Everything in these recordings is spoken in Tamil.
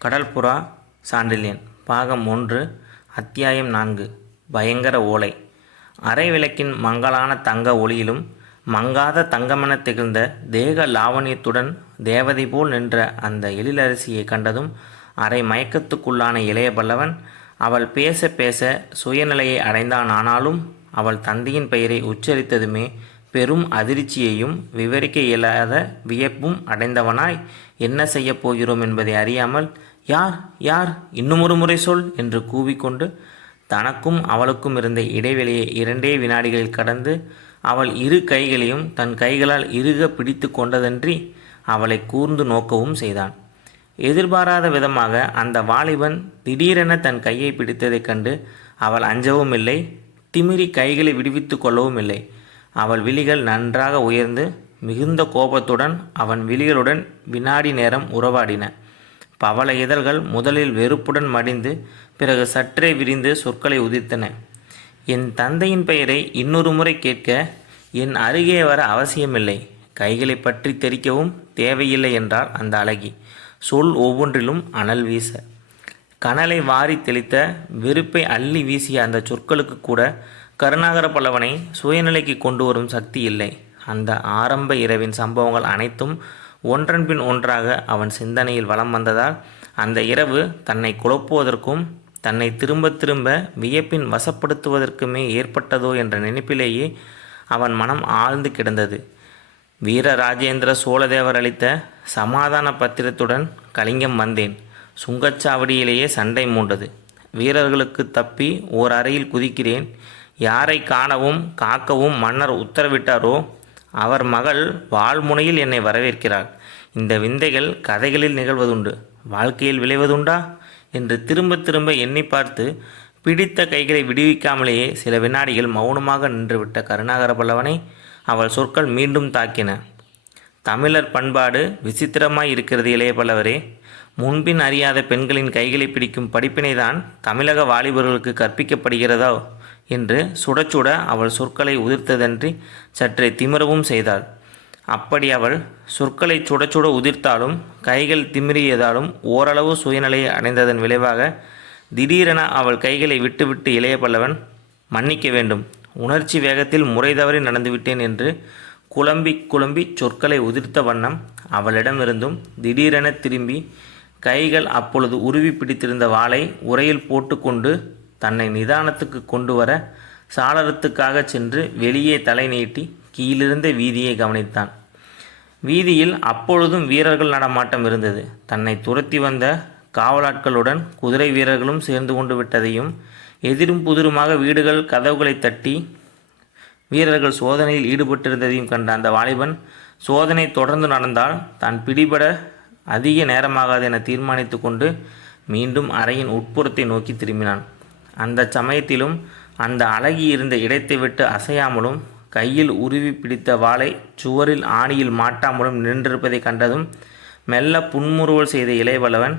கடல்புறா சான்றிலியன் பாகம் ஒன்று அத்தியாயம் நான்கு பயங்கர ஓலை. அரை விளக்கின் மங்கலான தங்க ஒளியிலும் மங்காத தங்கமென திகழ்ந்த தேக லாவணியத்துடன் தேவதை போல் நின்ற அந்த எழிலரசியை கண்டதும் அரை மயக்கத்துக்குள்ளான இளைய பல்லவன் அவள் பேச பேச சுயநிலையை அடைந்தான் ஆனாலும் அவள் தந்தையின் பெயரை உச்சரித்ததுமே பெரும் அதிர்ச்சியையும் விவரிக்க இயலாத வியப்பும் அடைந்தவனாய் என்ன செய்யப் போகிறோம் என்பதை அறியாமல் யார் யார்? இன்னுமொரு முறை சொல் என்று கூவிக்கொண்டு தனக்கும் அவளுக்கும் இருந்த இடைவெளியை இரண்டே வினாடிகளில் கடந்து அவள் இரு கைகளையும் தன் கைகளால் இறுக பிடித்து கொண்டதன்றி அவளை கூர்ந்து நோக்கவும் செய்தான். எதிர்பாராத விதமாக அந்த வாலிபன் திடீரென தன் கையை பிடித்ததைக் கண்டு அவள் அஞ்சவும் இல்லை திமிரி கைகளை விடுவித்து கொள்ளவும் இல்லை. அவள் விழிகள் நன்றாக உயர்ந்து மிகுந்த கோபத்துடன் அவன் விழிகளுடன் வினாடி நேரம் உறவாடின. பவள இதழ்கள் முதலில் வெறுப்புடன் மடிந்து பிறகு சற்றே விரிந்து சொற்களை உதிர்த்தன. என் தந்தையின் பெயரை இன்னொரு முறை கேட்க என் அருகே வர அவசியமில்லை. கைகளை பற்றி தெரிக்கவும் தேவையில்லை என்றார் அந்த அழகி. சொல் ஒவ்வொன்றிலும் அனல் வீச. கனலை வாரி தெளித்த வெறுப்பை அள்ளி வீசிய அந்த சொற்களுக்கு கூட கருணாகர பல்லவனை சுயநிலைக்கு கொண்டு வரும் சக்தி இல்லை. அந்த ஆரம்ப இரவின் சம்பவங்கள் அனைத்தும் ஒன்றன் பின் ஒன்றாக அவன் சிந்தனையில் வலம் வந்ததால் அந்த இரவு தன்னை குழப்புவதற்கும் தன்னை திரும்ப திரும்ப வியப்பின் வசப்படுத்துவதற்குமே ஏற்பட்டதோ என்ற நினைப்பிலேயே அவன் மனம் ஆழ்ந்து கிடந்தது. வீர ராஜேந்திர சோழதேவர் அளித்த சமாதான பத்திரத்துடன் கலிங்கம் வந்தேன். சுங்கச்சாவடியிலேயே சண்டை மூண்டது. வீரர்களுக்கு தப்பி ஓர் அறையில் குதிக்கிறேன். யாரை காணவும் காக்கவும் மன்னர் உத்தரவிட்டாரோ அவர் மகள் வாழ்முனையில் என்னை வரவேற்கிறாள். இந்த விந்தைகள் கதைகளில் நிகழ்வதுண்டு. வாழ்க்கையில் விளைவதுண்டா? என்று திரும்ப திரும்ப எண்ணி பார்த்து பிடித்த கைகளை விடுவிக்காமலேயே சில வினாடிகள் மௌனமாக நின்றுவிட்ட கருணாகர பல்லவனை அவள் சொற்கள் மீண்டும் தாக்கின. தமிழர் பண்பாடு விசித்திரமாய் இருக்கிறது இளைய பல்லவரே. முன்பின் அறியாத பெண்களின் கைகளை பிடிக்கும் படிப்பினை தான் தமிழக வாலிபர்களுக்கு கற்பிக்கப்படுகிறதோ? என்று சுடச்சுட அவள் சொற்களை உதிர்த்ததன்றி சற்றே திமிரவும் செய்தாள். அப்படி அவள் சொற்களை சுடச்சுட உதிர்த்தாலும் கைகள் திமிரியதாலும் ஓரளவு சுயநிலையை அடைந்ததன் விளைவாக திடீரென அவள் கைகளை விட்டுவிட்டு இளைய பல்லவன் மன்னிக்க வேண்டும். உணர்ச்சி வேகத்தில் முறை தவறி நடந்துவிட்டேன் என்று குழம்பி குழம்பி சொற்களை உதிர்த்த வண்ணம் அவளிடமிருந்தும் திடீரென திரும்பி கைகள் அப்பொழுது உருவி பிடித்திருந்த வாளை உரையில் போட்டுக்கொண்டு தன்னை நிதானத்துக்கு கொண்டு வர சாளரத்துக்காக சென்று வெளியே தலை நீட்டி கீழிருந்த வீதியை கவனித்தான். வீதியில் அப்பொழுதும் வீரர்கள் நடமாட்டம் இருந்தது. தன்னை துரத்தி வந்த காவலாட்களுடன் குதிரை வீரர்களும் சேர்ந்து கொண்டு விட்டதையும் எதிரும் புதிருமாக வீடுகள் கதவுகளை தட்டி வீரர்கள் சோதனையில் ஈடுபட்டிருந்ததையும் கண்ட அந்த வாலிபன் சோதனை தொடர்ந்து நடந்தால் தான் பிடிபட அதிக நேரமாகாது என தீர்மானித்து கொண்டு மீண்டும் அறையின் உட்புறத்தை நோக்கி திரும்பினான். அந்த சமயத்திலும் அந்த அழகி இருந்த இடத்தை விட்டு அசையாமலும் கையில் உருவி பிடித்த வாளை சுவரில் ஆணியில் மாட்டாமலும் நின்றிருப்பதை கண்டதும் மெல்ல புன்முறுவல் செய்த இளையவளவன்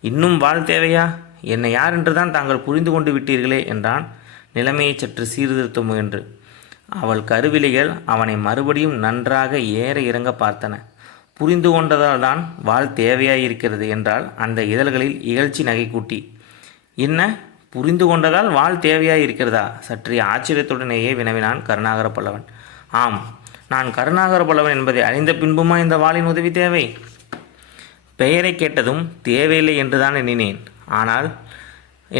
இன்னும் வாள் தேவையா? என்னை யார் என்று தான் தாங்கள் புரிந்து கொண்டு விட்டீர்களே என்றான் நிலைமையை சற்று சீர்திருத்த முயன்று. அவள் கருவிலைகள் அவனை மறுபடியும் நன்றாக ஏற இறங்க பார்த்தன. புரிந்து கொண்டதால் தான் வாழ் தேவையாயிருக்கிறது என்றால் அந்த இதழ்களில் இகழ்ச்சி நகைக்கூட்டி. என்ன? புரிந்து கொண்டதால் வாழ் தேவையாயிருக்கிறதா சற்று ஆச்சரியத்துடனேயே வினவினான் கருணாகர பல்லவன். ஆம் நான் கருணாகர பல்லவன் என்பதை அறிந்த பின்புமா இந்த வாளின் உதவி தேவை? பெயரை கேட்டதும் தேவையில்லை என்றுதான் எண்ணினேன். ஆனால்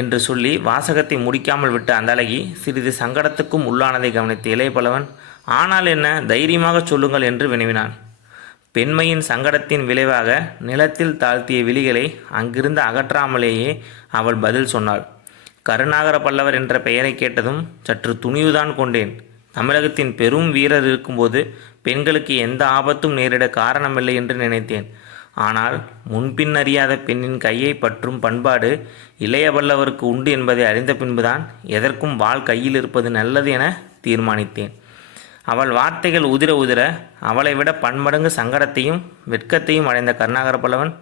என்று சொல்லி வாசகத்தை முடிக்காமல் விட்ட அந்த அழகி சிறிது சங்கடத்துக்கும் உள்ளானதை கவனித்த இளைய பல்லவன் ஆனால் என்ன தைரியமாக சொல்லுங்கள் என்று வினவினான். பெண்மையின் சங்கடத்தின் விளைவாக நிலத்தில் தாழ்த்திய விழிகளை அங்கிருந்து அகற்றாமலேயே அவள் பதில் சொன்னாள். கருணாகர பல்லவர் என்ற பெயரை கேட்டதும் சற்று துணிவுதான் கொண்டேன். தமிழகத்தின் பெரும் வீரர் இருக்கும்போது பெண்களுக்கு எந்த ஆபத்தும் நேரிட காரணமில்லை என்று நினைத்தேன். ஆனால் முன்பின் அறியாத பெண்ணின் கையை பற்றும் பண்பாடு இளைய பல்லவருக்கு உண்டு என்பதை அறிந்த பின்புதான் எதற்கும் வாள் கையில் இருப்பது நல்லது என தீர்மானித்தேன். அவள் வார்த்தைகள் உதிர உதிர அவளை விட பன்மடங்கு சங்கடத்தையும் வெட்கத்தையும் அடைந்த கருணாகர பல்லவன்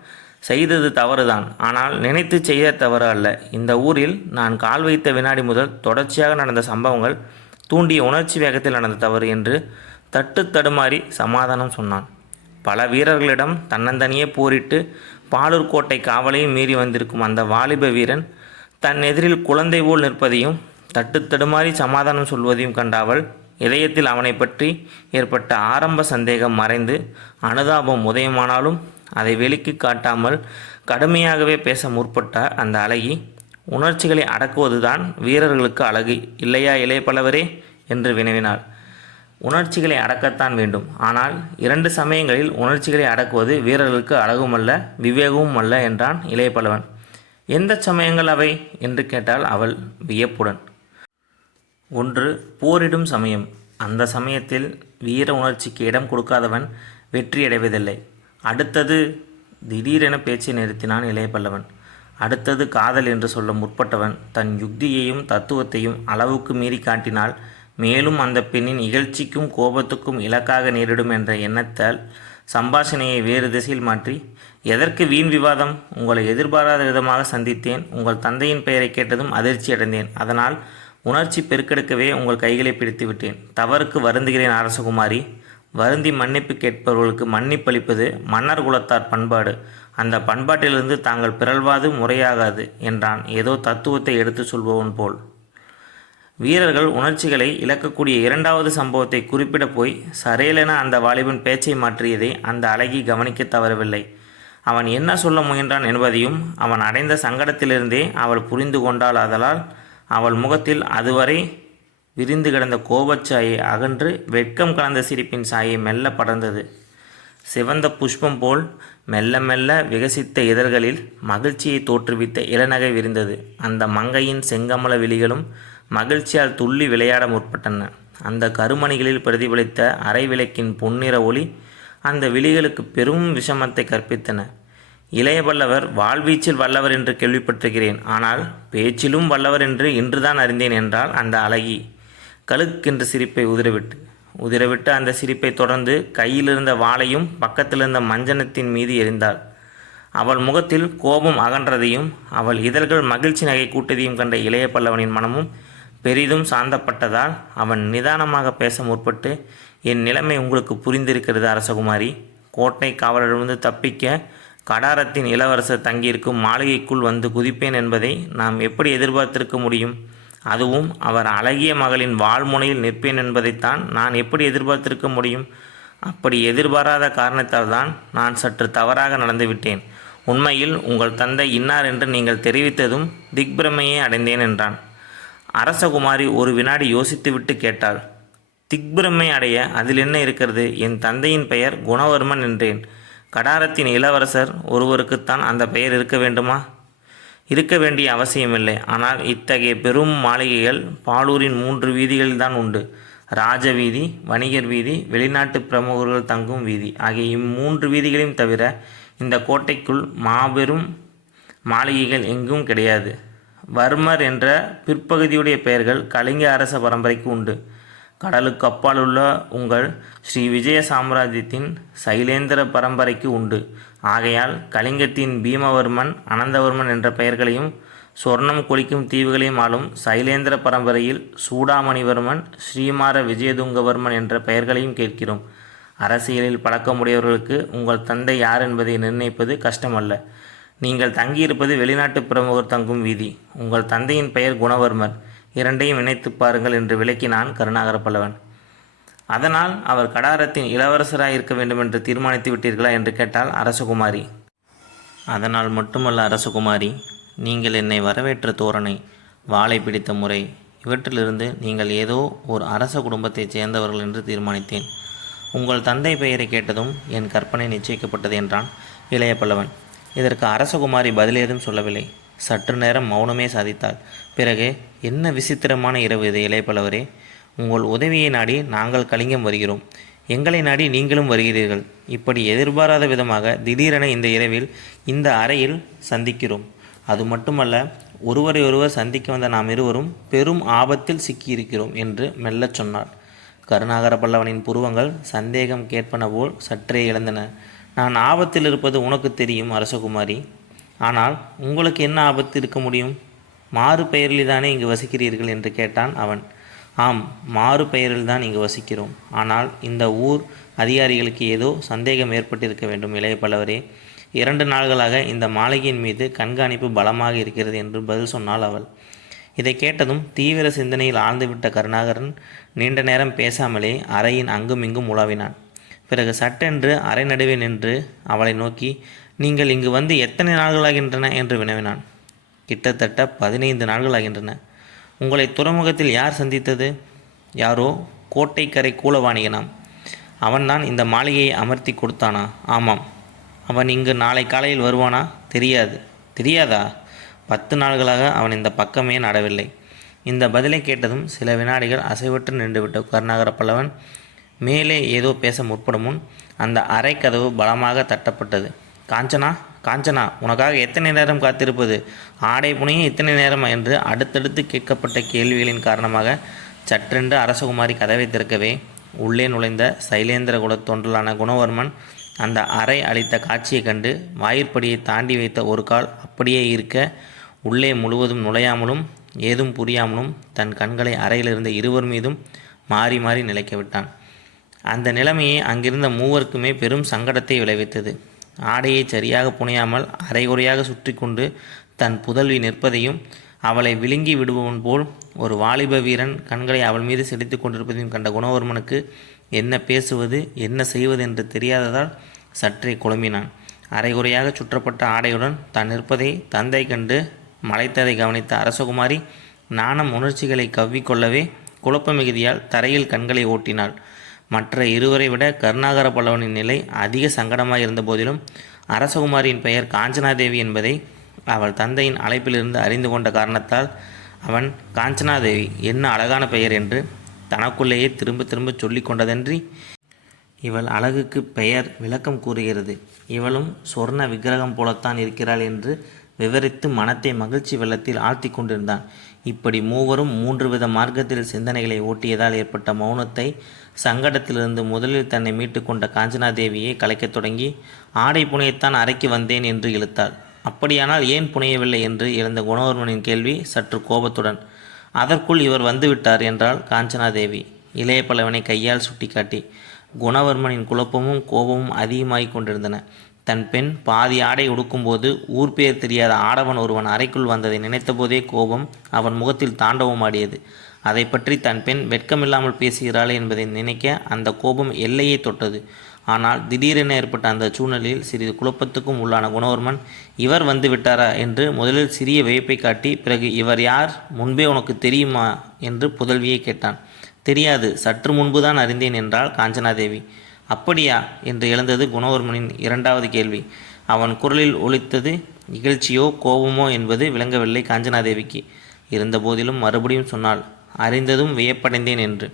செய்தது தவறுதான். ஆனால் நினைத்து செய்த தவறு அல்ல. இந்த ஊரில் நான் கால் வைத்த வினாடி முதல் தொடர்ச்சியாக நடந்த சம்பவங்கள் தூண்டிய உணர்ச்சி வேகத்தில் நடந்த தவறு என்று தட்டு தடுமாறி சமாதானம் சொன்னான். பல வீரர்களிடம் தன்னந்தனியே போரிட்டு பாலூர் கோட்டை காவலையும் மீறி வந்திருக்கும் அந்த வாலிப வீரன் தன் எதிரில் குழந்தை போல் நிற்பதையும் தட்டு தடுமாறி சமாதானம் சொல்வதையும் கண்ட அவள் இதயத்தில் அவனை பற்றி ஏற்பட்ட ஆரம்ப சந்தேகம் மறைந்து அனுதாபம் உதயமானாலும் அதை வெளிக்கு காட்டாமல் கடுமையாகவே பேச முற்பட்ட அந்த அழகி உணர்ச்சிகளை அடக்குவதுதான் வீரர்களுக்கு அழகு இல்லையா இளைய பலவரே என்று வினவினாள். உணர்ச்சிகளை அடக்கத்தான் வேண்டும். ஆனால் இரண்டு சமயங்களில் உணர்ச்சிகளை அடக்குவது வீரர்களுக்கு அழகுமல்ல விவேகமும் அல்ல என்றான் இளைய பலவன் எந்த சமயங்கள் அவை? என்று கேட்டால் அவள் வியப்புடன். ஒன்று போரிடும் சமயம். அந்த சமயத்தில் வீர உணர்ச்சிக்கு இடம் கொடுக்காதவன் வெற்றியடைவதில்லை. அடுத்தது திடீரென பேச்சை நிறுத்தினான் இளைய பல்லவன் அடுத்தது காதல் என்று சொல்ல முற்பட்டவன் தன் யுக்தியையும் தத்துவத்தையும் அளவுக்கு மீறி காட்டினால் மேலும் அந்த பெண்ணின் இகழ்ச்சிக்கும் கோபத்துக்கும் இலக்காக நேரிடும் என்ற எண்ணத்தால் சம்பாஷணையை வேறு திசையில் மாற்றி எதற்கு வீண் விவாதம்? உங்களை எதிர்பாராத விதமாக சந்தித்தேன். உங்கள் தந்தையின் பெயரை கேட்டதும் அதிர்ச்சி அடைந்தேன். அதனால் உணர்ச்சி பெருக்கெடுக்கவே உங்கள் கைகளை பிடித்து விட்டேன். தவறுக்கு வருந்துகிறேன் அரசகுமாரி. வருந்தி மன்னிப்பு கேட்பவர்களுக்கு மன்னிப்பளிப்பது மன்னர் குலத்தார் பண்பாடு. அந்த பண்பாட்டிலிருந்து தாங்கள் பிறழ்வாது முறையாகாது என்றான் ஏதோ தத்துவத்தை எடுத்து சொல்பவன் போல். வீரர்கள் உணர்ச்சிகளை இழக்கக்கூடிய இரண்டாவது சம்பவத்தை குறிப்பிட போய் சரையலென அந்த வாலிபன் பேச்சை மாற்றியதை அந்த அழகி கவனிக்க தவறவில்லை. அவன் என்ன சொல்ல முயன்றான் என்பதையும் அவன் அடைந்த சங்கடத்திலிருந்தே அவள் புரிந்து கொண்டாள் அதலால் அவள் முகத்தில் அதுவரை விரிந்து கிடந்த கோபச்சாயை அகன்று வெட்கம் கலந்த சிரிப்பின் சாயை மெல்ல படர்ந்தது. சிவந்த புஷ்பம் போல் மெல்ல மெல்ல விகசித்த இதழ்களில் மகிழ்ச்சியை தோற்றுவித்த இளநகை விரிந்தது. அந்த மங்கையின் செங்கமல விழிகளும் மகிழ்ச்சியால் துள்ளி விளையாட முற்பட்டன. அந்த கருமணிகளில் பிரதிபலித்த அரை விளக்கின் பொன்னிற ஒளி அந்த விழிகளுக்கு பெரும் விஷமத்தை கற்பித்தன. இளைய வல்லவர் வாழ்வீச்சில் வல்லவர் என்று கேள்விப்பட்டிருக்கிறேன். ஆனால் பேச்சிலும் வல்லவர் என்று இன்றுதான் அறிந்தேன் என்றால் அந்த அழகி கழுக்கென்று சிரிப்பை உதிரவிட்டு உதிரவிட்டு அந்த சிரிப்பை தொடர்ந்து கையிலிருந்த வாளையும் பக்கத்திலிருந்த மஞ்சனத்தின் மீது எரிந்தாள் அவள் முகத்தில் கோபம் அகன்றதையும் அவள் இதழ்கள் மகிழ்ச்சி நகை கூட்டதையும் கண்ட இளைய பல்லவனின் மனமும் பெரிதும் சாந்தப்பட்டதால் அவன் நிதானமாக பேச முற்பட்டு என் நிலைமை உங்களுக்கு புரிந்திருக்கிறது அரசகுமாரி. கோட்டை காவலரிடமிருந்து தப்பிக்க கடாரத்தின் இளவரசர் தங்கியிருக்கும் மாளிகைக்குள் வந்து குதிப்பேன் என்பதை நாம் எப்படி எதிர்பார்த்திருக்க முடியும்? அதுவும் அவர் அழகிய மகளின் வாழ்முனையில் நிற்பேன் என்பதைத்தான் நான் எப்படி எதிர்பார்த்திருக்க முடியும்? அப்படி எதிர்பாராத காரணத்தால் தான் நான் சற்று தவறாக நடந்துவிட்டேன் உண்மையில் உங்கள் தந்தை இன்னார் என்று நீங்கள் தெரிவித்ததும் திக்பிரமையே அடைந்தேன் என்றான். அரசகுமாரி ஒரு வினாடி யோசித்துவிட்டு கேட்டாள். திக்பிரமை அடைய அதில் என்ன இருக்கிறது? என் தந்தையின் பெயர் குணவர்மன் என்றேன். கடாரத்தின் இளவரசர் ஒருவருக்குத்தான் அந்த பெயர் இருக்க வேண்டுமா? இருக்க வேண்டிய அவசியமில்லை. ஆனால் இத்தகைய பெரும் மாளிகைகள் பாலூரின் மூன்று வீதிகளில்தான் உண்டு. ராஜ வீதி வணிகர் வீதி வெளிநாட்டு பிரமுகர்கள் தங்கும் வீதி ஆகிய இம்மூன்று வீதிகளையும் தவிர இந்த கோட்டைக்குள் மாபெரும் மாளிகைகள் எங்கும் கிடையாது. வர்மர் என்ற பிற்பகுதியுடைய பெயர்கள் கலிங்க அரச பரம்பரைக்கு உண்டு. கடலுக்கு அப்பால் உள்ள உங்கள் ஸ்ரீ விஜய சாம்ராஜ்யத்தின் சைலேந்திர பரம்பரைக்கு உண்டு. ஆகையால் கலிங்கத்தின் பீமவர்மன் அனந்தவர்மன் என்ற பெயர்களையும் சொர்ணம் கொளிக்கும் தீவுகளையும் ஆளும் சைலேந்திர பரம்பரையில் சூடாமணிவர்மன் ஸ்ரீமார விஜயதுங்கவர்மன் என்ற பெயர்களையும் கேட்கிறோம். அரசியலில் பழக்கமுடையவர்களுக்கு உங்கள் தந்தை யார் என்பதை நிர்ணயிப்பது கஷ்டமல்ல. நீங்கள் தங்கியிருப்பது வெளிநாட்டு பிரமுகர் தங்கும் வீதி. உங்கள் தந்தையின் பெயர் குணவர்மர் இரண்டையும் இணைத்துப் பாருங்கள் என்று விளக்கினான் கருணாகர பல்லவன். அதனால் அவர் கடாரத்தின் இளவரசராக இருக்க வேண்டும் என்று தீர்மானித்து விட்டீர்களா என்று கேட்டாள் அரசகுமாரி. அதனால் மட்டுமல்ல அரசகுமாரி நீங்கள் என்னை வரவேற்ற தோரணை வாளை பிடித்த முறை இவற்றிலிருந்து நீங்கள் ஏதோ ஒரு அரச குடும்பத்தைச் சேர்ந்தவர்கள் என்று தீர்மானித்தேன். உங்கள் தந்தை பெயரை கேட்டதும் என் கற்பனை நிச்சயிக்கப்பட்டது என்றான் இளைய பல்லவன். இதற்கு அரசகுமாரி பதில் ஏதும் சொல்லவில்லை. சற்று நேரம் மௌனமே சாதித்தாள். பிறகு என்ன விசித்திரமான இரவு இது இளைய பல்லவரே. உங்கள் உதவியை நாடி நாங்கள் கலிங்கம் வருகிறோம். எங்களை நாடி நீங்களும் வருகிறீர்கள். இப்படி எதிர்பாராத விதமாக திடீரென இந்த இரவில் இந்த அறையில் சந்திக்கிறோம். அது மட்டுமல்ல ஒருவரை ஒருவர் சந்திக்க வந்த நாம் இருவரும் பெரும் ஆபத்தில் சிக்கியிருக்கிறோம் என்று மெல்லச் சொன்னார். கருணாகர பல்லவனின் புருவங்கள் சந்தேகம் கேட்பன போல் சற்றே இழந்தன நான் ஆபத்தில் இருப்பது உனக்கு தெரியும் அரசகுமாரி. ஆனால் உங்களுக்கு என்ன ஆபத்து இருக்க முடியும்? மாறு பெயரில் தானே இங்கு வசிக்கிறீர்கள் என்று கேட்டான் அவன். ஆம் மாறு பெயரில் தான் இங்கு வசிக்கிறோம். ஆனால் இந்த ஊர் அதிகாரிகளுக்கு ஏதோ சந்தேகம் ஏற்பட்டிருக்க வேண்டும் இளைய பல்லவரே. இரண்டு நாள்களாக இந்த மாளிகையின் மீது கண்காணிப்பு பலமாக இருக்கிறது என்று பதில் சொன்னாள் அவள். இதை கேட்டதும் தீவிர சிந்தனையில் ஆழ்ந்துவிட்ட கருணாகரன் நீண்ட நேரம் பேசாமலே அறையின் அங்குமிங்கும் உலாவினான். பிறகு சட்டென்று அறை நடுவே நின்று அவளை நோக்கி நீங்கள் இங்கு வந்து எத்தனை நாள்களாகின்றன? என்று வினவினான். கிட்டத்தட்ட பதினைந்து நாள்களாகின்றன. உங்களை துறைமுகத்தில் யார் சந்தித்தது? யாரோ கோட்டைக்கரை கூலவாணிகனாம் அவன்தான் இந்த மாளிகையை அமர்த்தி கொடுத்தானா? ஆமாம். அவன் இங்கு நாளை காலையில் வருவானா? தெரியாது. தெரியாதா? பத்து நாள்களாக அவன் இந்த பக்கமே நடவில்லை. இந்த பதிலை கேட்டதும் சில வினாடிகள் அசைவற்று நின்றுவிட்ட கருணாகர பல்லவன் மேலே ஏதோ பேச முற்படும் முன் அந்த அறை கதவு பலமாக தட்டப்பட்டது. காஞ்சனா? காஞ்சனா உனக்காக எத்தனை நேரம் காத்திருப்பது? ஆடை புனையும் எத்தனை நேரம் என்று அடுத்தடுத்து கேட்கப்பட்ட கேள்விகளின் காரணமாக சற்றென்று அரசகுமாரி கதவை திறக்கவே உள்ளே நுழைந்த சைலேந்திர குல தொண்டலான குணவர்மன் அந்த அறை அளித்த காட்சியைக் கண்டு வாயிற்படியை தாண்டி வைத்த ஒரு கால் அப்படியே இருக்க உள்ளே முழுவதும் நுழையாமலும் ஏதும் புரியாமலும் தன் கண்களை அறையிலிருந்த இருவர் மீதும் மாறி மாறி நிலைக்க விட்டான். அந்த நிலைமையை அங்கிருந்த மூவருக்குமே பெரும் சங்கடத்தை விளைவித்தது. ஆடையை சரியாக புனையாமல் அரைகுறையாக சுற்றி கொண்டு தன் புதல்வி நிற்பதையும் அவளை விழுங்கி விடுபவன் போல் ஒரு வாலிப வீரன் கண்களை அவள் மீது செலுத்தி கொண்டிருப்பதையும் கண்ட குணவர்மனுக்கு என்ன பேசுவது என்ன செய்வது என்று தெரியாததால் சற்றே குழம்பினான். அரைகுறையாக சுற்றப்பட்ட ஆடையுடன் தான் நிற்பதை தந்தை கண்டு மலைத்ததை கவனித்த அரசகுமாரி நாணம் உணர்ச்சிகளை கவ்விக்கொள்ளவே குழப்ப மிகுதியால் தரையில் கண்களை ஓட்டினாள். மற்ற இருவரை விட கருணாகர பல்லவனின் நிலை அதிக சங்கடமாக இருந்த போதிலும் அரசகுமாரியின் பெயர் காஞ்சனாதேவி என்பதை அவள் தந்தையின் அழைப்பிலிருந்து அறிந்து கொண்ட காரணத்தால் அவன் காஞ்சனாதேவி என்ன அழகான பெயர் என்று தனக்குள்ளேயே திரும்ப திரும்ப சொல்லி கொண்டதன்றி இவள் அழகுக்கு பெயர் விளக்கம் கூறுகிறது. இவளும் சொர்ண விக்கிரகம் போலத்தான் இருக்கிறாள் என்று விவரித்து மனத்தை மகிழ்ச்சி வெள்ளத்தில் ஆழ்த்தி கொண்டிருந்தான். இப்படி மூவரும் மூன்று வித மார்க்கத்தில் சிந்தனைகளை ஓட்டியதால் ஏற்பட்ட மௌனத்தை சங்கடத்திலிருந்து முதலில் தன்னை மீட்டு கொண்ட காஞ்சனாதேவியை கலைக்கத் தொடங்கி ஆடை புனையத்தான் அறைக்கு வந்தேன் என்று இழுத்தாள். அப்படியானால் ஏன் புனையவில்லை? என்று எழுந்த குணவர்மனின் கேள்வி சற்று கோபத்துடன் அதற்குள் இவர் வந்துவிட்டார் என்றாள் காஞ்சனாதேவி. இளைய பல்லவனை கையால் சுட்டிக்காட்டி குணவர்மனின் குழப்பமும் கோபமும் அதிகமாகிக் கொண்டிருந்தன. தன் பெண் பாதி ஆடை உடுக்கும்போது ஊர் பேர் தெரியாத ஆடவன் ஒருவன் அறைக்குள் வந்ததை நினைத்தபோதே கோபம் அவன் முகத்தில் தாண்டவமாடியது அதை பற்றி தன் பெண் வெட்கமில்லாமல் பேசுகிறாளே என்பதை நினைக்க அந்த கோபம் எல்லையை தொட்டது. ஆனால் திடீரென ஏற்பட்ட அந்த சூழ்நிலையில் சிறிது குழப்பத்துக்கும் உள்ளான குணவர்மன் இவர் வந்து விட்டாரா? என்று முதலில் சிறிய வியப்பை காட்டி பிறகு இவர் யார்? முன்பே உனக்கு தெரியுமா? என்று புதல்வியை கேட்டான். தெரியாது. சற்று முன்புதான் அறிந்தேன் என்றாள் காஞ்சனாதேவி. அப்படியா? என்று எழுந்தது குணவர்மனின் இரண்டாவது கேள்வி. அவன் குரலில் ஒலித்தது இகழ்ச்சியோ கோபமோ? என்பது விளங்கவில்லை காஞ்சனாதேவிக்கு. இருந்தபோதிலும் மறுபடியும் சொன்னாள் அறிந்ததும் வியப்படைந்தேன் என்று.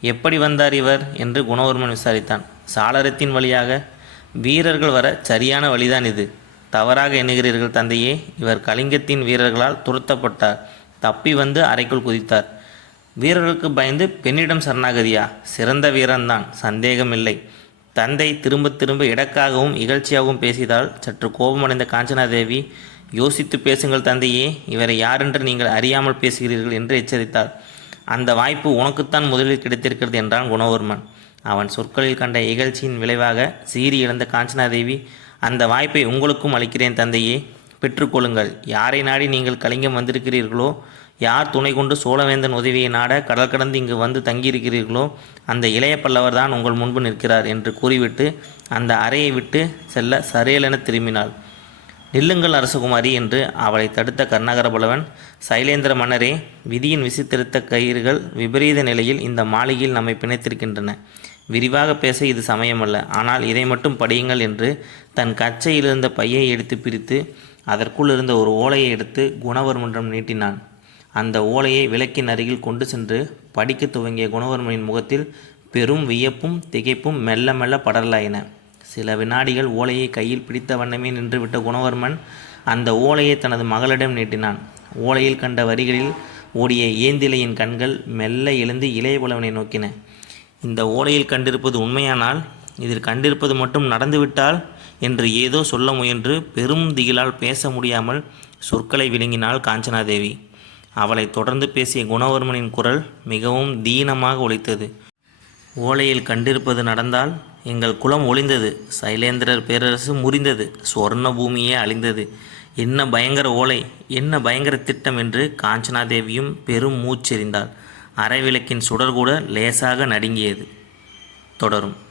எப்படி வந்தார் இவர்? என்று குணவர்மன் விசாரித்தான். சாளரத்தின் வழியாக. வீரர்கள் வர சரியான வழிதான் இது. தவறாக எண்ணுகிறீர்கள் தந்தையே. இவர் கலிங்கத்தின் வீரர்களால் துரத்தப்பட்டார். தப்பி வந்து அறைக்குள் குதித்தார். வீரர்களுக்கு பயந்து பெண்ணிடம் சரணாகதியா? சிறந்த வீரன்தான். சந்தேகமில்லை. தந்தை திரும்ப திரும்ப இடக்காகவும் இகழ்ச்சியாகவும் பேசியதால் சற்று கோபமடைந்த காஞ்சனாதேவி யோசித்து பேசுங்கள் தந்தையே. இவரை யாரென்று நீங்கள் அறியாமல் பேசுகிறீர்கள் என்று எச்சரித்தார் அந்த வாய்ப்பு உனக்குத்தான் முதலில் கிடைத்திருக்கிறது என்றான் குணவர்மன். அவன் சொற்களில் கண்ட இகழ்ச்சியின் விளைவாக சீறி இழந்த காஞ்சனாதேவி அந்த வாய்ப்பை உங்களுக்கும் அளிக்கிறேன் தந்தையே பெற்றுக்கொள்ளுங்கள் யாரை நாடி நீங்கள் கலிங்கம் வந்திருக்கிறீர்களோ யார் துணை கொண்டு சோழவேந்தன் உதவியை நாட கடல் கடந்து இங்கு வந்து தங்கியிருக்கிறீர்களோ அந்த இளைய பல்லவர் தான் உங்கள் முன்பு நிற்கிறார் என்று கூறிவிட்டு அந்த அறையை விட்டு செல்ல சரையலென திரும்பினாள். நில்லுங்கள் அரசகுமாரி என்று அவளை தடுத்த கர்ணாகர புலவன் சைலேந்திர மன்னரே விதியின் விசித்திருத்த கயிறுகள் விபரீத நிலையில் இந்த மாளிகையில் நம்மை பிணைத்திருக்கின்றன. விரிவாக பேச இது சமயமல்ல. ஆனால் இதை மட்டும் படியுங்கள் என்று தன் கச்சையிலிருந்த பையை எடுத்து பிரித்து அதற்குள் இருந்த ஒரு ஓலையை எடுத்து குணவர்மன்றம் நீட்டினான். அந்த ஓலையை விளக்கின் அருகில் கொண்டு சென்று படிக்க துவங்கிய குணவர்மனின் முகத்தில் பெரும் வியப்பும் திகைப்பும் மெல்ல மெல்ல படரலாயின. சில வினாடிகள் ஓலையை கையில் பிடித்த வண்ணமே நின்றுவிட்ட குணவர்மன் அந்த ஓலையை தனது மகளிடம் நீட்டினான். ஓலையில் கண்ட வரிகளில் ஓடிய ஏந்திலையின் கண்கள் மெல்ல எழுந்து இளைய புலவனை நோக்கின. இந்த ஓலையில் கண்டிருப்பது உண்மையானால் இதில் கண்டிருப்பது மட்டும் நடந்துவிட்டால் என்று ஏதோ சொல்ல முயன்று பெரும் திகிலால் பேச முடியாமல் சொற்களை விழுங்கினாள் காஞ்சனாதேவி. அவளை தொடர்ந்து பேசிய குணவர்மனின் குரல் மிகவும் தீனமாக ஒலித்தது. ஓலையில் கண்டிருப்பது நடந்தால் எங்கள் குலம் ஒளிந்தது. சைலேந்திரர் பேரரசு முறிந்தது. சுவர்ண பூமியே அழிந்தது. என்ன பயங்கர ஓலை என்ன பயங்கர திட்டம் என்று காஞ்சனாதேவியும் பெரும் மூச்செறிந்தாள். அரை விளக்கின் சுடர் கூட லேசாக நடுங்கியது. தொடரும்.